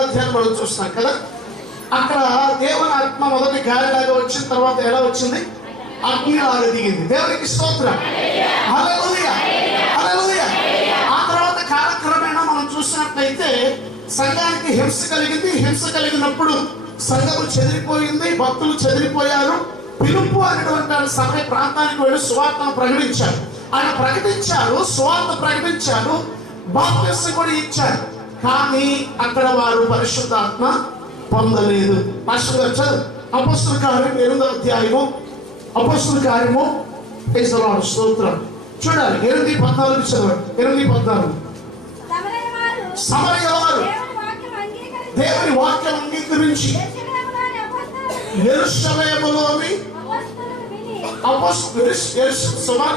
రెండో మనం చూస్తున్నాం కదా. అక్కడ దేవుని ఆత్మ మొదటి గాలిలాగా వచ్చిన తర్వాత ఎలా వచ్చింది? అగ్నిలాగా దిగింది. దేవునికి స్తోత్రం. ఆ తర్వాత కాలక్రమేణా మనం చూసినట్లయితే సంఘానికి హింస కలిగింది. హింస కలిగినప్పుడు సంఘము చెదిరిపోయింది భక్తులు చెదిరిపోయారు. పిలుపు అనేటువంటి ఆయన సమయ ప్రాంతానికి వెళ్ళి సువార్తను ప్రకటించారు ఆయన ప్రకటించారు సువార్త ప్రకటించారు బాప్తిస్మ కూడా ఇచ్చారు కానీ అక్కడ వారు పరిశుద్ధాత్మ పొందలేదు. పాస్టర్ గారు చదువు. అపస్తుల కార్యం ఎనిమిదో అధ్యాయము. అపస్తుల కార్యము పేసలాడు స్తోత్రం. చూడాలి ఎనిమిది పద్నాలుగు చదవండి. ఎనిమిది పద్నాలుగు. సమరయ వారు దేవుని వాక్యం అంగీకరించి ఎరుషలేములోని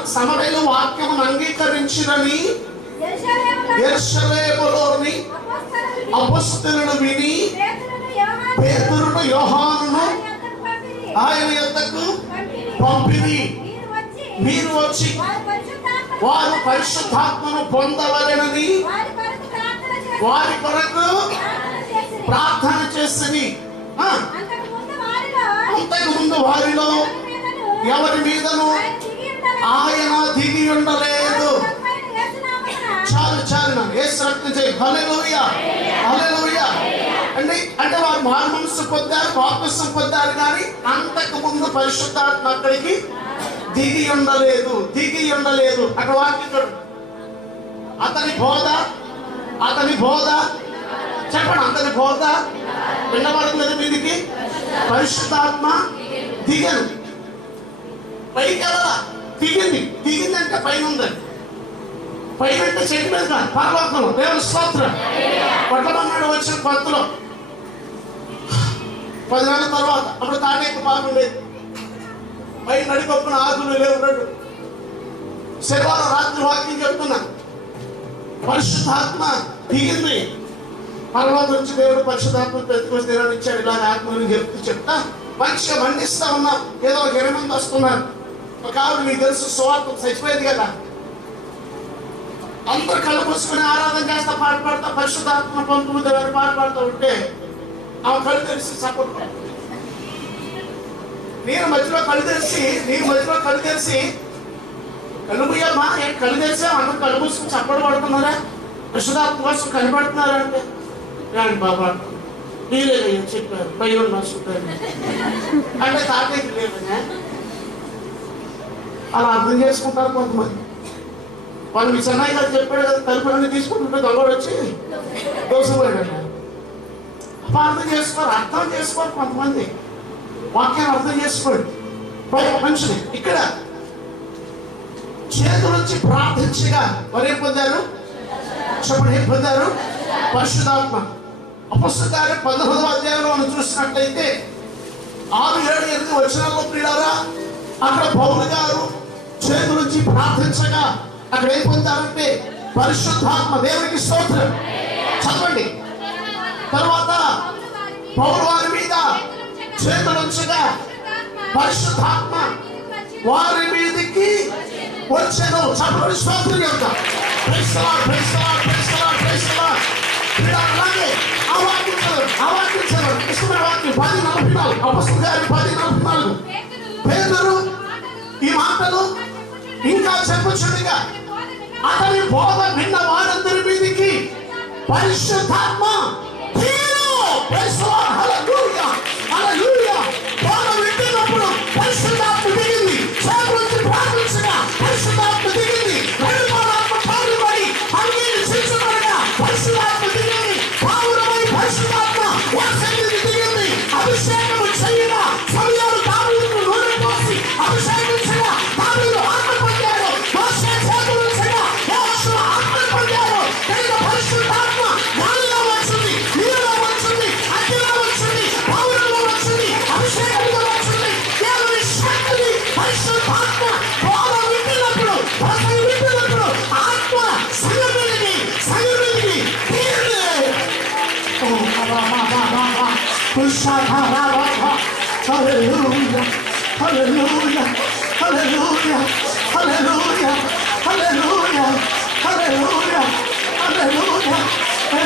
సమరయులు వాక్యం అంగీకరించినని ఎర్షలేములోని అపస్తులను విని పేతురును యోహానును ఆయన యొక్కకు పంపిణీ మీరు వచ్చి వారు పరిశుద్ధాత్మను పొందవలనని వారి కొరకు ప్రార్థన చేసి అంతకు ముందు వారిలో ఎవరి మీదను ఆయన దిగి ఉండలేదు. చాలు చాలు నా యేసు రక్తం చేయి హల్లెలూయా. హల్లెలూయా. అంటే అంటే వారు మారు మనసు పొందారు బాప్తిసం పొందారు కానీ అంతకు ముందు పరిశుద్ధాత్మ అక్కడికి దిగి ఉండలేదు దిగి ఉండలేదు. అక్కడ వాక్యం అతని బోధ అతని బోధ. చెప్పండి అతని బోధ వినబడుతుంది మీదికి? పరిశుద్ధాత్మ దిగను పైకి వెళ్ళాల? దిగింది. దిగిందంటే పైన ఉందండి పైన చెట్టు మీద కాదు పరలోకంలో దేవుని స్తోత్రం కొట్టమన్నాడు వచ్చిన కొత్తలో పది నెలల తర్వాత అప్పుడు తాటేకు బాగుండేది పై నడిపప్పున ఆకులు లేవు రెండు. శనివారం రాత్రి వాక్యం చెప్తున్నా. పరిశుద్ధాత్మ దిగింది. పర్వతం నుంచి దేవుడు పరిశుద్ధాత్మ పెట్టుకొని దేవుడు ఇచ్చాడు. ఇలాగ ఆత్మని చెప్తూ చెప్తా. మంచిగా మండిస్తా ఉన్నాం. ఏదో ఒక ఇరవై మంది వస్తున్నారు ఒక ఆవిడ మీకు తెలుసు స్వార్థం చచ్చిపోయింది కదా. అందరు కళ్ళు మూసుకుని ఆరాధన చేస్తా పాట పరిశుద్ధాత్మ పంపులు దగ్గర పాట ఉంటే ఆమె కళ్ళు తెరిచి సపోర్ట్ నేను మధ్యలో కళ్ళు తెరిచి నేను మధ్యలో కళ్ళు తెరిచి కళ్ళు ముయ్యమ్మా ఏం కళ్ళు తెరిచా అందరు కళ్ళు మూసుకుని చప్పడు పడుతున్నారా పరిశుధాత్మ కోసం కనబడుతున్నారా అంటే? రాండి బాబా మీరే చెప్పారు. పై ఉన్న అంటే తాతయ్యకి లేదనే. అలా అర్థం చేసుకుంటారు కొంతమంది. వాళ్ళు మీ సన్నాయి గారు చెప్పాడు కదా తలుపులన్నీ తీసుకుంటుంటే దొంగడు వచ్చి దోసపోయాడు అప్పుడు అర్థం చేసుకోరు అర్థం చేసుకోరు కొంతమంది. వాక్యాన్ని అర్థం చేసుకోండి పై మనిషిని ఇక్కడ చేతులొచ్చి ప్రార్థించగా మరి ఏం పొందారు? చెప్పండి ఏం పొందారు? పరిశుధాత్మ అపుస్తకాలు పంతొమ్మిదో అధ్యాయంలో మనం చూసినట్లయితే ఆరు ఏడు ఎనిమిది వచనాల్లో ప్రియులారా అక్కడ పౌరు గారు చేతుల నుంచి ప్రార్థించగా అక్కడ ఏం పొందారంటే పరిశుద్ధాత్మ దేవునికి స్తోత్రం. చదవండి. తర్వాత పౌరు వారి మీద చేతులుంచగా పరిశుద్ధాత్మ వారి మీదకి వచ్చాను చదవని స్తోత్రం యొక్క. అలాగే ఆ వాక్యం చదవండి ఆ వాక్యం చదవండి ఇష్టమైన వాక్యం పది నలభై నాలుగు. అపస్తుల గారి పది నలభై నాలుగు. ఈ మాటలు ఇంకా చెప్పుచుండగా అతని బోధ విన్న వారందరి మీదికి పరిశుద్ధాత్మ తీరు.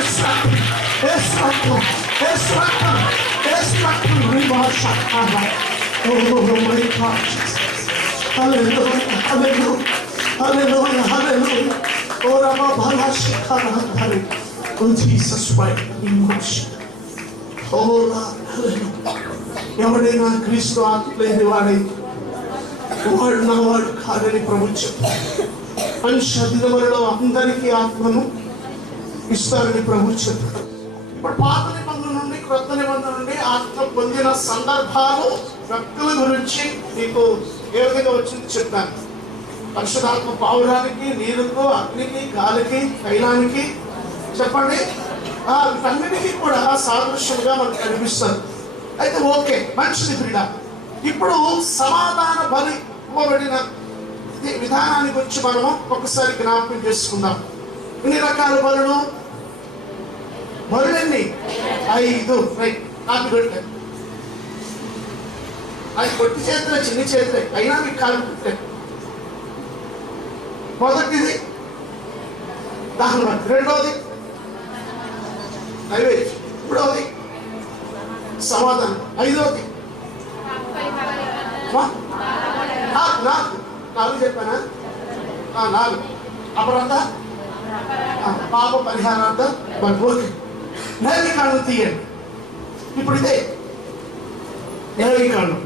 Hallelujah, hallelujah, hallelujah, hallelujah, యేసు రక్తం యేసు రక్తం యేసు రక్తం యేసు రక్తం రివాష ఓ my God hallelujah hallelujah hallelujah hallelujah oh Rama బల శిఖర హరి oh Jesus white emotion oh hallelujah ఎవడైనా క్రీస్తు ఆత్మలేని వాడై వాడు నా వాడు కాదని ప్రభు చెప్పారు మనిషి దినములలో అందరికీ ఆత్మను ఇస్తారని ప్రభు చెప్పారు ఇప్పుడు పాత నిబంధన నుండి క్రొత్త నిబంధన నుండి ఆత్మ పొందిన సందర్భాలు వ్యక్తుల గురించి మీకు ఏ విధంగా వచ్చింది చెప్తాను పరిశుధాత్మ పావురానికి నీరుకు అగ్నికి గాలికి తైలానికి చెప్పండి. ఆ, వీటన్నిటికీ కూడా సాదృశ్యంగా మనకు కనిపిస్తారు. అయితే ఓకే మంచిది క్రీడ ఇప్పుడు సమాధాన బలి ఇవ్వబడిన విధానాన్ని విధానానికి వచ్చి మనము ఒకసారి జ్ఞాపకం చేసుకుందాం. ఇన్ని రకాల బలులు బలులన్నీ ఐదు. రైట్. నాకు పెట్టాను అది కొట్టి చేతులే చిన్ని చేతులే. అయినా మీకు కాలు పుట్టాయి మొదటిది దహనం రెండవది నైవేద్యం. మూడవది సమాధానం. ఐదవది మా? నాకు నాకు. నాలుగు చెప్పానా? ఆ, నాలుగు. అపరాధ? పాప పరిహారార్థం. But okay. నైవికాండం తీయండి. ఇప్పుడు ఇదే. నైవికాండం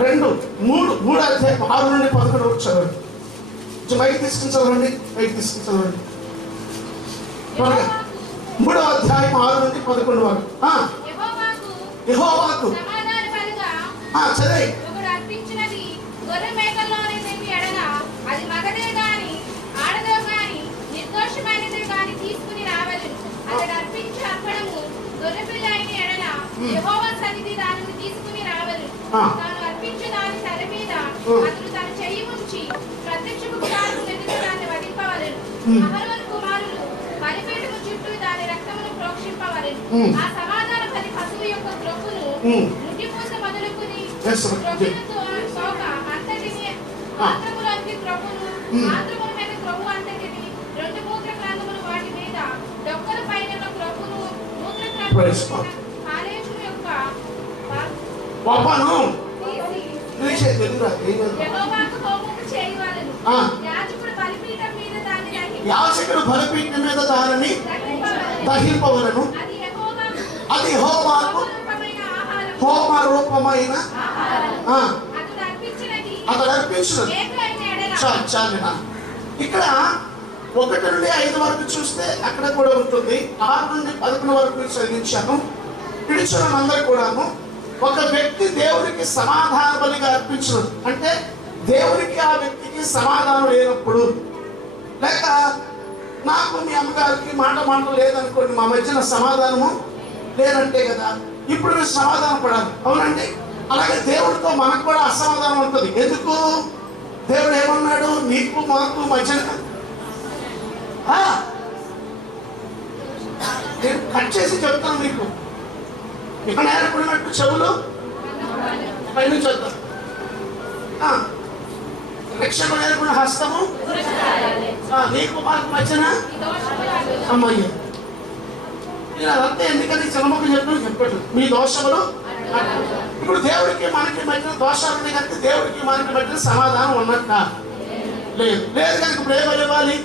రెండు మూడు మూడు అధ్యాయం ఆరు నుండి పదకొండు వరకు చదవండి. కొంచెం బయట తీసుకుని చదవండి బయట తీసుకుని చదవండి. త్వరగా మూడో అధ్యాయం ఆరు నుండి పదకొండు వరకు. యెహోవాకు చదివి ఒకడు అర్పించినది గొర్రె మేకల్లోని తిని ఎడల అది మగదే గాని ఆడదో గాని నిర్దోషమైనదే గాని తీసుకుని రావలను అతడు అర్పించే అర్పణము గొర్రె పిల్ల అయిన ఎడల యెహోవా సన్నిధి దానిని తీసుకుని రావలను ఆ. తాను అర్పించు దాని తల మీద. అతడు తన చెయ్యి ఉంచి ప్రత్యక్ష గుడారం ఎదుట దాన్ని వధింపవలెను ఉమ్. అహరోను కుమారులు బలిపీఠము చుట్టూ దాని రక్తమును ప్రోక్షింపవలెను. ఆ సమాధాన బలి పశువు యొక్క ఉమ్. ముట్టిపూస మొదలుకుని. క్రొవ్వులతో సోక అంతటిని ఆ. ఆంత్రములోని క్రొవ్వును ఉమ్. ఆంత్రముల మీద క్రొవ్వు అంతటిని రెండు మూత్ర క్రాంతములు వాటి మీద డొక్కల పైన క్రొవ్వును మూత్ర Praise దహి- యాచకుడు బలిపీఠం మీద దానిని దహింపవలెను. అది హోమాకు. హోమ రూపమైన అతడు అర్పించినది చాలు చాలు. ఇక్కడ ఒకటి నుండి ఐదు వరకు చూస్తే అక్కడ కూడా ఉంటుంది. ఆరు నుండి పదకొండు వరకు చదివించాను. పిడిచిన అందరూ కూడాను ఒక వ్యక్తి దేవుడికి సమాధాన బలిగా అర్పించడం. అంటే దేవుడికి ఆ వ్యక్తికి సమాధానం లేనప్పుడు లేక నాకు మీ అమ్మగారికి మాట మాట లేదనుకోండి మా మధ్యన సమాధానము లేదంటే కదా ఇప్పుడు మీరు సమాధానం పడాలి. అవునండి? అలాగే దేవుడితో మనకు కూడా అసమాధానం ఉంటుంది. ఎందుకు? దేవుడు ఏమన్నాడు? నీకు మాకు మధ్యన నేను కట్ చేసి చెప్తాను మీకు. ఇక్కడ ఏర్పడినట్టు చెవులు? పైనుంచి వద్దాం. రక్షణ ఏర్పడిన హస్తము? నీకు మాకు మధ్యన అమ్మయ్య నేను అదంతా ఎందుకని చిలమకు చెప్పిన చెప్పట్లేదు మీ దోషములు ఇప్పుడు దేవుడికి మనకి మధ్యన దోషాలు ఉన్నాయి కనుక దేవుడికి మనకి మధ్యన సమాధానం ఉన్నట్ట. లేదు. లేదు కనుక ఇప్పుడు ఏ బలి ఇవ్వాలి.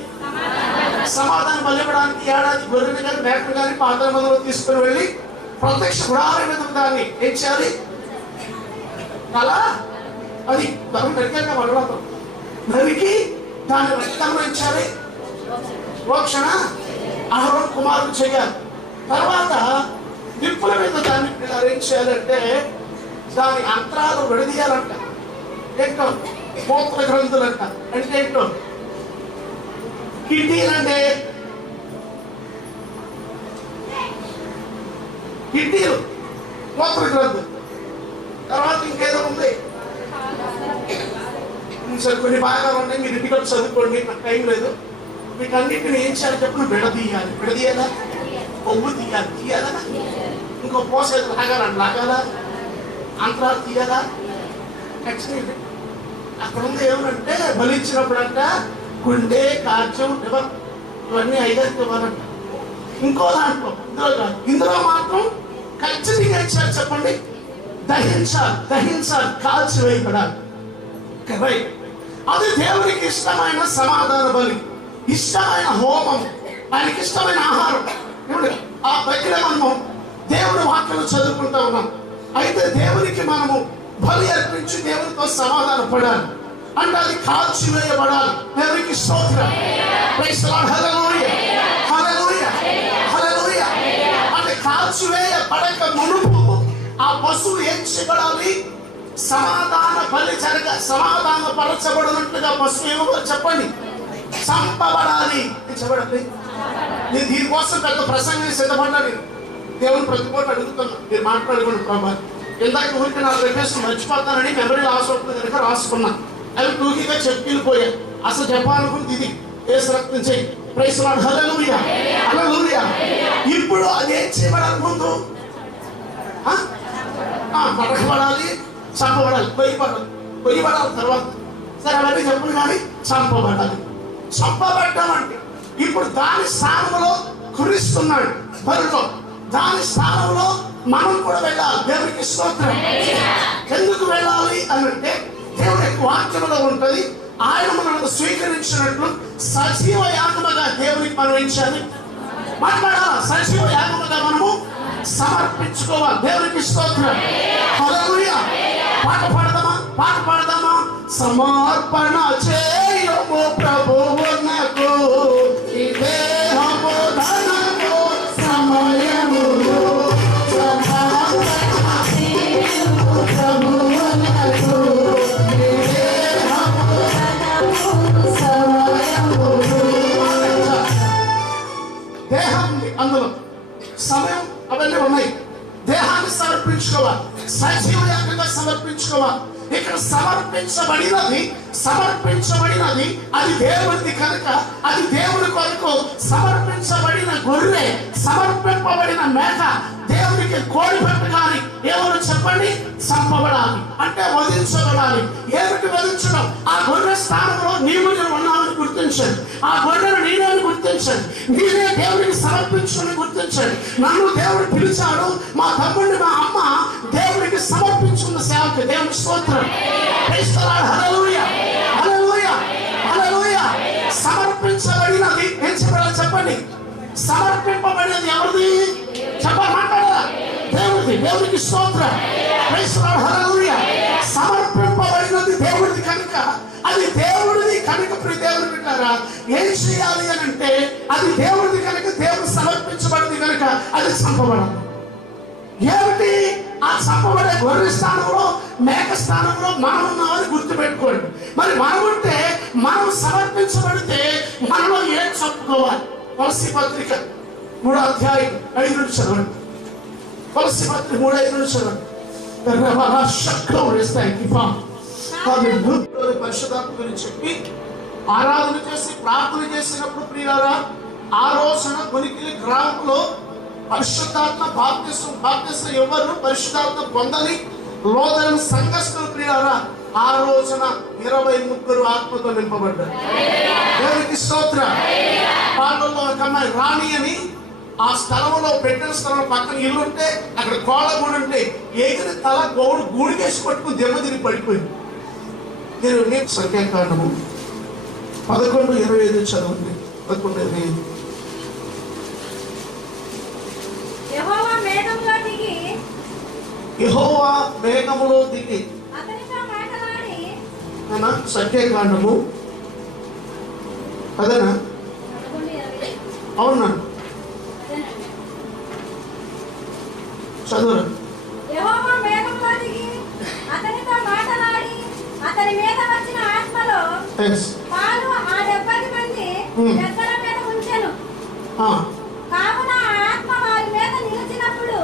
సమాధానం బలి ఇవ్వడానికి ఏడాది గొర్రెని కానీ మేకను కానీ పాత్ర మందులో తీసుకుని వెళ్ళి ప్రత్యక్ష గుడాల దాన్ని ఏం చేయాలి? అలా? అది దాన్ని నరికాక మరొక నరికి దాన్ని రక్తంలో ఇచ్చాలి రోక్షణ అహరోన్ కుమారుడు చేయాలి. తర్వాత నిప్పుల మీద దాన్ని అరేంజ్ ఏం చేయాలంటే దాని అంతరాలు విడదీయాలంట. ఏంటో? మూత్ర గ్రంథులంట అంటే ఏంటో? కిడ్నీలంటే కిడ్నీలు మూత్ర గ్రంథులు తర్వాత ఇంకేదో ఉంది. సరే కొన్ని భాగాలు ఉన్నాయి. మీరు ఇంటికి చదువుకోండి. నాకు టైం లేదు. మీకు అన్నింటిని ఏం చేయాలి చెప్పిన విడదీయాలి విడదీయాలా కొవ్వు తీయాలి. తీయాలా? ఇంకో పోసేది లాగాల? లాగాలా? అంతరాలు తీయాలా? ఖచ్చితంగా అక్కడ ఉంది ఏమనంటే బలిచ్చినప్పుడు అంట గుండె కాల్చం ఇవన్నీ ఐదారు ఇవ్వాలంట. ఇంకో దాంట్లో ఇందులో ఇందులో మాత్రం ఖచ్చితంగా ఇచ్చారు చెప్పండి? దహించాలి దహించాలి కాల్చి వేయబడాలి. రైట్ అది దేవునికి ఇష్టమైన సమాధాన బలి ఇష్టమైన హోమం ఆయనకి ఇష్టమైన ఆహారం. ఆ దగ్గర మనము దేవుని వాక్యం చదువుకుంటా ఉన్నాం. అయితే దేవునికి మనము బలి అర్పించి దేవునితో సమాధాన పడాలి. అంటే అది కాల్చివేయబడాలి దేవునికి స్తోత్రం. అంటే పడక మునుపు ఆ పశువు ఏం సమాధాన బలి జరగ సమాధాన పరచబడినట్లుగా పశువు ఏమో చెప్పండి. చంపబడాలి ఏం నేను దీనికోసం పెద్ద ప్రసంగం సిద్ధపడ్డాను. దేవుని ప్రతిపోట అడుగుతున్నా. మీరు మాట్లాడుకోండి ప్రభా. ఇందాక ఊరికి నాకు రిక్వెస్ట్ మర్చిపోతానని మెమరీ లాస్ అవుతుంది కనుక రాసుకున్నా. అవి టూకీగా చెప్పిపోయా అసలు చెప్పాలనుకుంది ఇది. ఏ రక్తం చేయి ఇప్పుడు అది చేయబడాలి ముందు నరకబడాలి చంపబడాలి. కొయ్యబడాలి కొయ్యబడాలి తర్వాత. సరే అవన్నీ చెప్పను కానీ చంపబడాలి. చంపబడ్డం అంటే ఇప్పుడు దాని స్థానంలో కురిస్తున్నాడు. బరిలో దాని స్థానంలో మనం కూడా వెళ్ళాలి. దేవునికి స్తోత్రం. ఎందుకు వెళ్ళాలి అని అంటే యొక్క వాక్యంలో ఉంటుంది. ఆయన మనల్ని స్వీకరించినట్లు సజీవ యాగముగా దేవునికి మనం ఇచ్చాలి సజీవ యాగముగా మనము సమర్పించుకోవాలి. దేవునికి స్తోత్రం. పాట పాడదామా? పాట పాడదామా? సమర్పణ చేయము ప్రభువునకు. సమర్పించబడినది సమర్పించబడినది అది దేవుడిది కనుక అది దేవుని కొరకు సమర్పించబడిన గొర్రె సమర్పింపబడిన మేక దేవునికి కోడి ఎవరు చెప్పండి చంపబడాలి. అంటే వధించబడాలి. ఏమిటి వధించడం? ఆ గొర్రె స్థానంలో నీవు నేను ఉన్నామని గుర్తించండి. ఆ గొర్రెను నేనని గుర్తించండి. నేనే దేవుడికి సమర్పించుకుని గుర్తించండి. నన్ను దేవుడు పిలిచాడు మా తమ్ముడిని మా అమ్మ దేవుడికి సమర్పించుకున్న సేవకు దేవుని స్తోత్రం. సమర్పించబడినది. ఏం చెప్పాలి చెప్పండి. సమర్పింపబడినది ఎవరిది? చెప్పాలి? మాట్లాడాలా? దేవుడిది దేవుడికి స్తోత్రం. Praise సమర్పింపబడినది దేవుడిది కనుక. అది దేవుడిది కనుక దేవుడు పెట్టారా ఏం చేయాలి అని అంటే అది దేవుడిది కనుక దేవుడు సమర్పించబడింది కనుక అది చంపబడాలి ఏమిటి? ఆ చంపబడే గొర్రె స్థానంలో మేక స్థానంలో మనం ఉన్నామని గుర్తుపెట్టుకోండి. మరి మనం ఉంటే మనం సమర్పించబడితే మనలో ఏం చంపుకోవాలి? తులసి పత్రిక మూడో అధ్యాయం ఐదు నుంచి చదవండి. తులసి పత్రిక మూడు ఐదు నుంచి చదవండి శక్తం వేస్తాయి పరిశుధాత్మ గురించి చెప్పి ఆరాధన చేసి ప్రార్థన చేసినప్పుడు ప్రియారా ఆ రోజున కొనికిలి గ్రామంలో పరిశుద్ధాత్మ బాప్తిసం బాప్తిసం ఎవరు పరిశుద్ధాత్మ పొందని లోదైన సంఘస్థులు ప్రియారా ఆ రోజున ఇరవై ముగ్గురు ఆత్మతో నింపబడ్డారు దేవునికి స్తోత్ర వాళ్ళలో ఒక అమ్మాయి రాణి అని ఆ స్థలంలో పెట్టిన స్థలం పక్కన ఇల్లు ఉంటే అక్కడ కోళ్ళ గూడు ఉంటే ఎగిరి తల గోడు గూడికేసి పట్టుకుని దెబ్బ తిరిగి పడిపోయింది. నేను నేను సంఖ్యాకాండము. పదకొండు ఇరవై ఐదు చదవండి పదకొండు ఇరవై ఐదు. యెహోవా మేఘములో దిగి మన సంఖ్యాకాండము. అదేనా అవునా? చదువురా యెహోవా మేఘంలో దిగి అతనితో మాట్లాడి అతని మీద వచ్చిన ఆత్మలో ఎస్ పాలు ఆ డెబ్బది మంది. పెద్దల మీద ఉంచెను. కావున ఆ ఆత్మ వారి మీద నిలిచినప్పుడు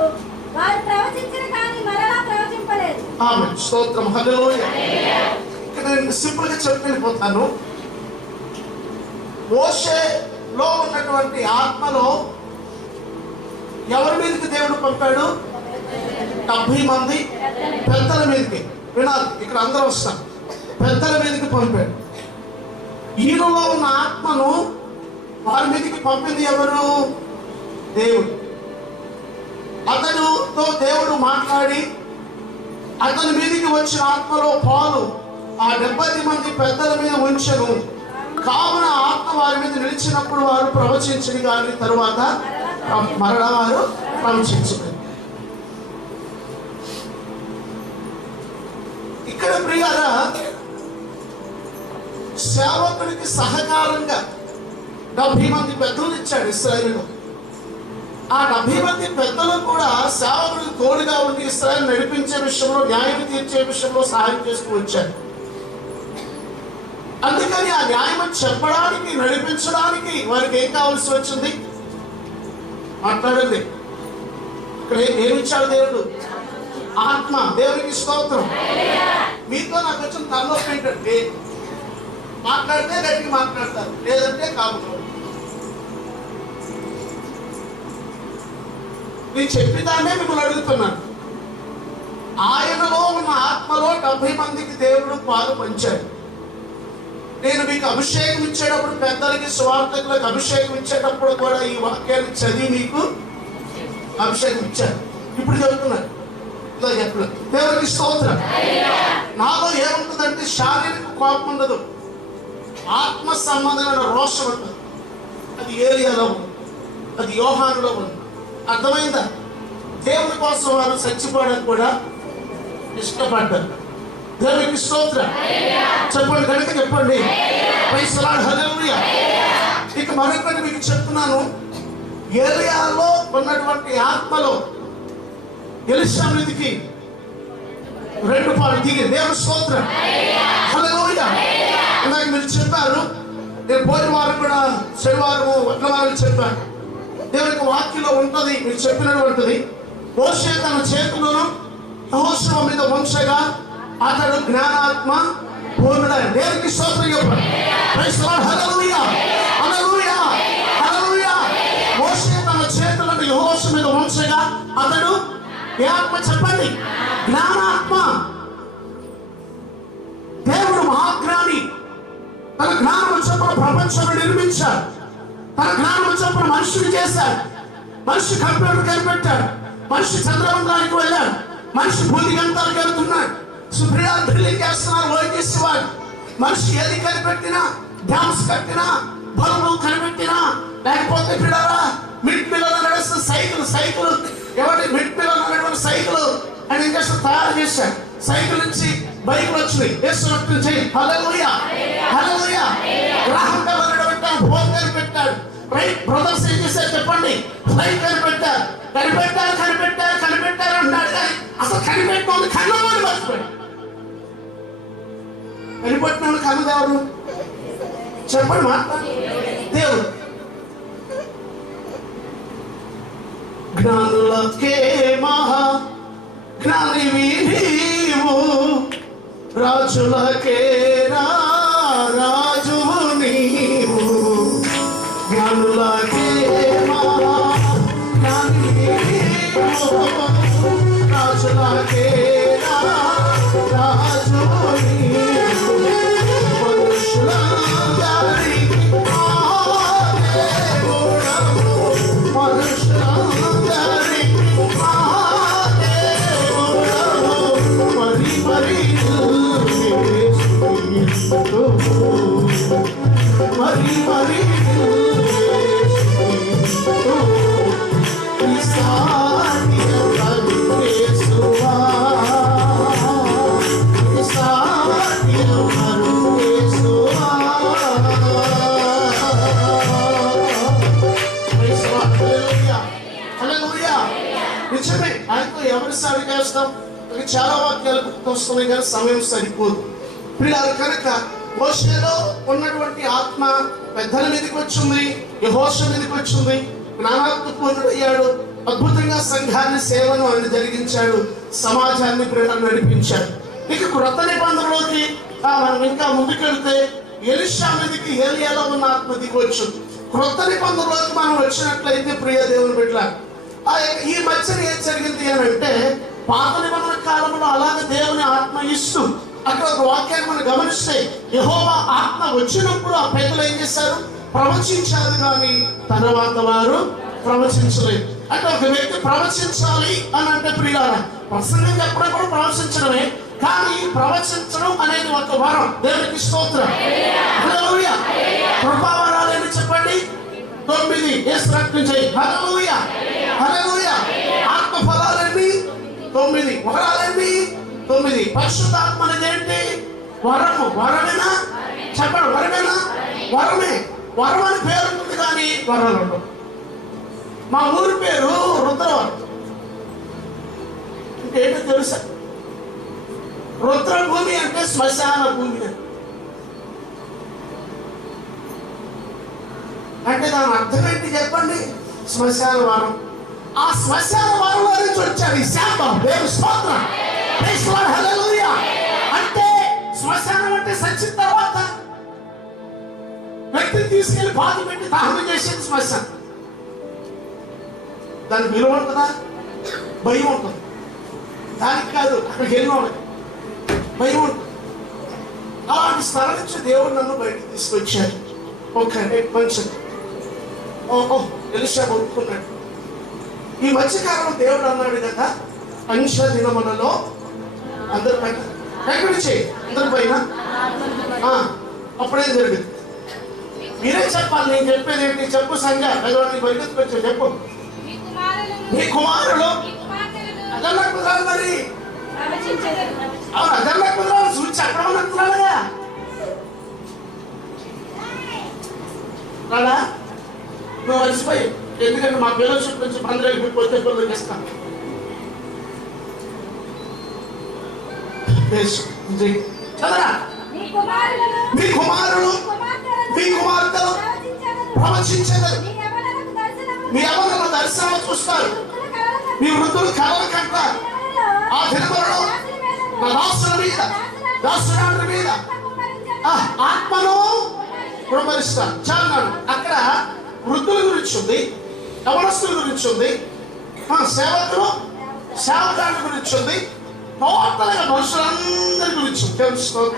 వారు ప్రవచించిన కానీ మరలా ప్రవచింపలేదు. ఆమె స్తోత్రం. హల్లెలూయా ఇక్కడ నేను సింపుల్గా చెప్పి వెళ్ళిపోతాను మోషేలో ఉన్నటువంటి ఆత్మలో ఎవరి మీదకి దేవుడు పంపాడు? డెబ్బై మంది పెద్దల మీదకి. వినాలి ఇక్కడ అందరూ వస్తాం పెద్దల మీదకి పంపాడు. ఈయనలో ఉన్న ఆత్మను వారి మీదకి పంపింది ఎవరు? దేవుడు. అతనుతో దేవుడు మాట్లాడి అతని మీదకి వచ్చిన ఆత్మలో పాలు ఆ డెబ్బై మంది పెద్దల మీద ఉంచను. కావున ఆత్మ వారి మీద నిలిచినప్పుడు వారు ప్రవచించని కానీ తరువాత మరణ వారు ప్రవచించరు ఇక్కడ ప్రియారా సేవకుడికి సహకారంగా డెబ్బై మంది పెద్దలు ఇచ్చాడు ఇస్రాయలు ఆ డెబ్బై మంది పెద్దలు కూడా సేవకుడికి తోడుగా ఉండి ఇస్రాయల్ నడిపించే విషయంలో న్యాయం తీర్చే విషయంలో సహాయం చేస్తూ వచ్చారు. అందుకని ఆ న్యాయం చెప్పడానికి నడిపించడానికి వారికి ఏం కావాల్సి వచ్చింది? మాట్లాడండి. ఇక్కడ ఏ- ఏమి ఇచ్చాడు దేవుడు? ఆత్మ. దేవునికి స్తోత్రం. మీతో నాకు వచ్చిన తలనొప్పి ఏంటంటే మాట్లాడితే గట్టిగా మాట్లాడతారు లేదంటే కాదు. నేను చెప్పిదాన్నే మిమ్మల్ని అడుగుతున్నాను. ఆయనలో ఉన్న ఆత్మలో డెబ్బై మందికి దేవుడు పాలు పంచాడు. నేను మీకు అభిషేకం ఇచ్చేటప్పుడు పెద్దలకి స్వార్థకులకు అభిషేకం ఇచ్చేటప్పుడు కూడా ఈ వాక్యాన్ని చదివి మీకు అభిషేకం ఇచ్చాను. ఇప్పుడు చెబుతున్నాను ఇదో చెప్పలేదు దేవుడికి స్తోత్రం. నాలో ఏముంటుందంటే శారీరక కోపం ఉండదు. ఆత్మ సంబంధమైన రోషం ఉంటుంది అది ఏరియాలో ఉంది. అది యోహానులో ఉంది. అర్థమైందా? దేవుని కోసం వారు చచ్చిపోవడానికి కూడా ఇష్టపడ్డారు. దేవునికి స్తోత్రం. చెప్పండి కనుక చెప్పండి. పైసలాడు ఇక మరొకటి మీకు చెప్తున్నాను. ఏరియాలో ఉన్నటువంటి ఆత్మలో ఎలిషామిదికి రెండు పాలు దిగి దేవుని స్తోత్రం. ఇందాక మీరు చెప్పారు నేను పోయిన వారం కూడా శనివారం వడ్లవారం చెప్పాను. దేవునికి వాక్యంలో ఉంటుంది మీరు చెప్పినటువంటిది. మోషే తన చేతులను యెహోషువ మీద వంశగా అతడు జ్ఞానాత్మ పూర్ణుడై. దేవునికి స్తోత్రం చెప్పాడు. ప్రైజ్ తన చేతులను యెహోషువ మీద వంశగా అతడు ఏ ఆత్మ చెప్పండి జ్ఞానాత్మ. దేవుడు మహాజ్ఞాని తన జ్ఞానం చొప్పున ప్రపంచాన్ని నిర్మించాడు. తన జ్ఞానం చొప్పున మనుషులు చేశాడు. మనిషి కంప్యూటర్ కనిపెట్టాడు. మనిషి చంద్రమండలానికి వెళ్ళాడు. మనిషి భూమి గంటలకు వెళ్తున్నాడు. సుప్రియా డ్రిల్లింగ్ చేస్తున్నారు వైద్యవాడు మనిషి ఏది కనిపెట్టినా డ్యామ్స్ కట్టినా బల్బులు కనిపెట్టినా లేకపోతే పిల్లరా మిడ్ పిల్లలు నడుస్తున్న సైకిల్ సైకిల్ ఎవరి మిడ్ పిల్లలు నడవని సైకిల్ అని ఏం తయారు చేశాడు సైకిల్ నుంచి బైకులు వచ్చినాయి. వేస్తున్నట్టు చేయి. హల్లెలూయా. హల్లెలూయా. గ్రహం కలర్ పెట్టాడు ఫోన్ కనిపెట్టాడు. రైట్ బ్రదర్స్ ఏం చేశారు చెప్పండి? ఫ్లైట్ కనిపెట్టారు. కనిపెట్టారు కనిపెట్టారు కనిపెట్టారు అంటాడు కానీ అసలు కనిపెట్టిన కన్నవాడు మర్చిపోయాడు. కనిపెట్టిన కన్నది ఎవరు చెప్పండి మాట్లాడు. దేవుడు. జ్ఞానులకే మహా జ్ఞానివి నీవు రాజులకే రా వస్తున్నాయి కానీ సమయం సరిపోదు. పిల్లలు కనుక హోషలో ఉన్నటువంటి ఆత్మ పెద్దల మీదకి వచ్చింది యహోష మీదకి వచ్చింది జ్ఞానాత్మ అద్భుతంగా సంఘాన్ని సేవను ఆయన జరిగించాడు సమాజాన్ని ప్రేరణ నడిపించాడు. ఇక క్రొత్త నిబంధనలోకి మనం ఇంకా ముందుకెళ్తే ఎలిషా మీదకి ఏలియాలో ఉన్న ఆత్మ దిగి క్రొత్త నిబంధనలోకి మనం వచ్చినట్లయితే ప్రియ దేవుని బిడ్డ ఈ మధ్యన ఏం జరిగింది అని అంటే పాత నిబంధన కాలంలో అలాగే దేవుని ఆత్మ ఇస్తూ అక్కడ ఒక వాక్యాన్ని మనం గమనిస్తే యహోవా ఆత్మ వచ్చినప్పుడు ఆ పెద్దలు ఏం చేశారు? ప్రవచించారు కానీ తర్వాత వారు ప్రవచించలేదు. అంటే ఒక వ్యక్తి ప్రవచించాలి అని అంటే ప్రియాల ప్రసంగం చెప్పడం కూడా ప్రవచించడమే కానీ ప్రవచించడం అనేది ఒక వరం. దేవునికి స్తోత్రం. కృపావరాలు ఏంటి చెప్పండి? తొమ్మిది. ఏ రక్తం చేయి. హలలుయ హల్లెలూయా. ఆత్మ ఫలాలన్నీ తొమ్మిది వరాలేవి తొమ్మిది పరిశుద్ధాత్మ అనేది ఏంటి వరము వరమేనా? చెప్పండి వరమేనా? వరమే. వరం అని పేరు ఉంటుంది కానీ వరాలు ఉండవు. మా ఊరి పేరు రుద్రవరం. ఇంకేంటో తెలుసా? రుద్రభూమి అంటే శ్మశాన భూమి అంటే దాని అర్థం ఏంటి చెప్పండి? శ్మశాన వరం. ఆ శ్మశాన వారంలో నుంచి వచ్చారు. ఈ శాపం దేవుని స్తోత్రం. Praise the Lord, అంటే శ్మశానం అంటే సచ్చిన తర్వాత వ్యక్తిని తీసుకెళ్ళి బాధ పెట్టి దహనం చేసేది శ్మశానం. దానికి విలువ ఉంటుందా? భయం ఉంటుంది. దానికి కాదు అక్కడికి వెళ్ళిన భయం ఉంటుంది. అలాంటి స్థలం నుంచి దేవుడు నన్ను బయటకు తీసుకొచ్చాడు. ఒక మంచి ఓహో తెలుసా కొనుక్కున్నాడు ఈ మధ్యకాలం దేవుడు అన్నాడు కదా అంశ దినములలో అందరి పైన ఎక్కడి అందరి పైన? అప్పుడేం జరిగింది? మీరే చెప్పాలి నేను చెప్పేది ఏంటి? చెప్పు సంఘ భగవాన్ని పరిగెత్తుకొచ్చు చెప్పు. మీ నీ కుమారుడు? అదన్న కుదరాలి మరి. అవును అదన్న కుదరాలి చూసి చెప్పడం అంటున్నాడుగా రాడా నువ్వు అలసిపోయి. ఎందుకంటే మా ఫెలోషిప్ నుంచి పంద్ర వెళ్ళిపోతే పిల్లలు ఇస్తాం మీ కుమారులను మీ కుమార్తెలు. ప్రవచించగలరు. మీ యవ్వనులకు దర్శనములు మీ ఎవరు దర్శనం చూస్తారు. మీ వృద్ధులు కలలు కంటారు. ఆ దినములలో నా దాసుల మీద దాసురాల మీద ఆ ఆత్మను కుమరిస్తాను చాలు అక్కడ వృద్ధుల గురించి ఉంది. యవనస్తుల గురించి ఉంది. సేవకులు సేవకాల గురించి ఉంది. టోటల్గా మనుషులందరి గురించి ఉంది. తెలుసుకోండి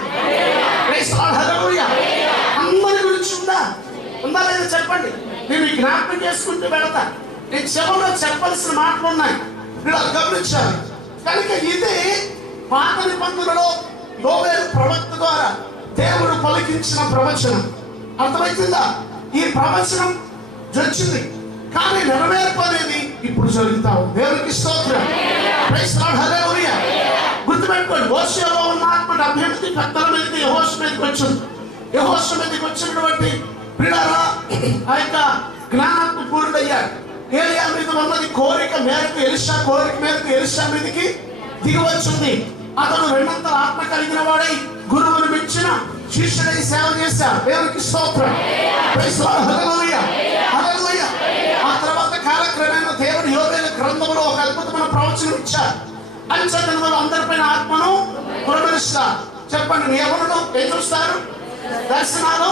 అందరి గురించి ఉందా? ఉందా లేదా చెప్పండి. నేను ఈ జ్ఞాపకం చేసుకుంటూ వెళతా. నేను చివరిలో చెప్పాల్సిన మాటలు ఉన్నాయి. మీరు అది గమనించాలి. కనుక ఇది పాత నిబంధనలో యోవేలు ప్రవక్త ద్వారా దేవుడు పలికించిన ప్రవచనం. అర్థమవుతుందా ఈ ప్రవచనం వచ్చింది కానీ నెరవేర్పు అనేది ఇప్పుడు జరుగుతా ఉంది దేవునికి స్తోత్రం. గుర్తుపెట్టుకోండి. ఓషియాలో ఉన్న ఆత్మ పెద్దల మీదకి యహోష మీదకి వచ్చింది. యహోష మీదకి వచ్చినటువంటి పిల్లరా ఆ యొక్క జ్ఞానాత్మ పూర్ణయ్యాడు ఏలియా మీద ఉన్నది కోరిక మేరకు ఎలిషా కోరిక మేరకు ఎలిషా మీదకి దిగివచ్చింది అతను రెండంతల ఆత్మ కలిగిన వాడై గురువును మించిన శిష్యుడై సేవ చేశారు దేవునికి స్తోత్రం. తర్వాత కాలక్రమేణా దేవుడు యోగైన గ్రంథంలో ఒక అద్భుతమైన ప్రవచనం ఇచ్చారు. వారు అందరిపైన ఆత్మను పురమరిస్తారు. చెప్పండి ఎవరు ఏం చూస్తారు? దర్శనాలు?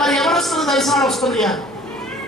మరి ఎవరు వస్తున్న దర్శనాలు వస్తున్నాయా?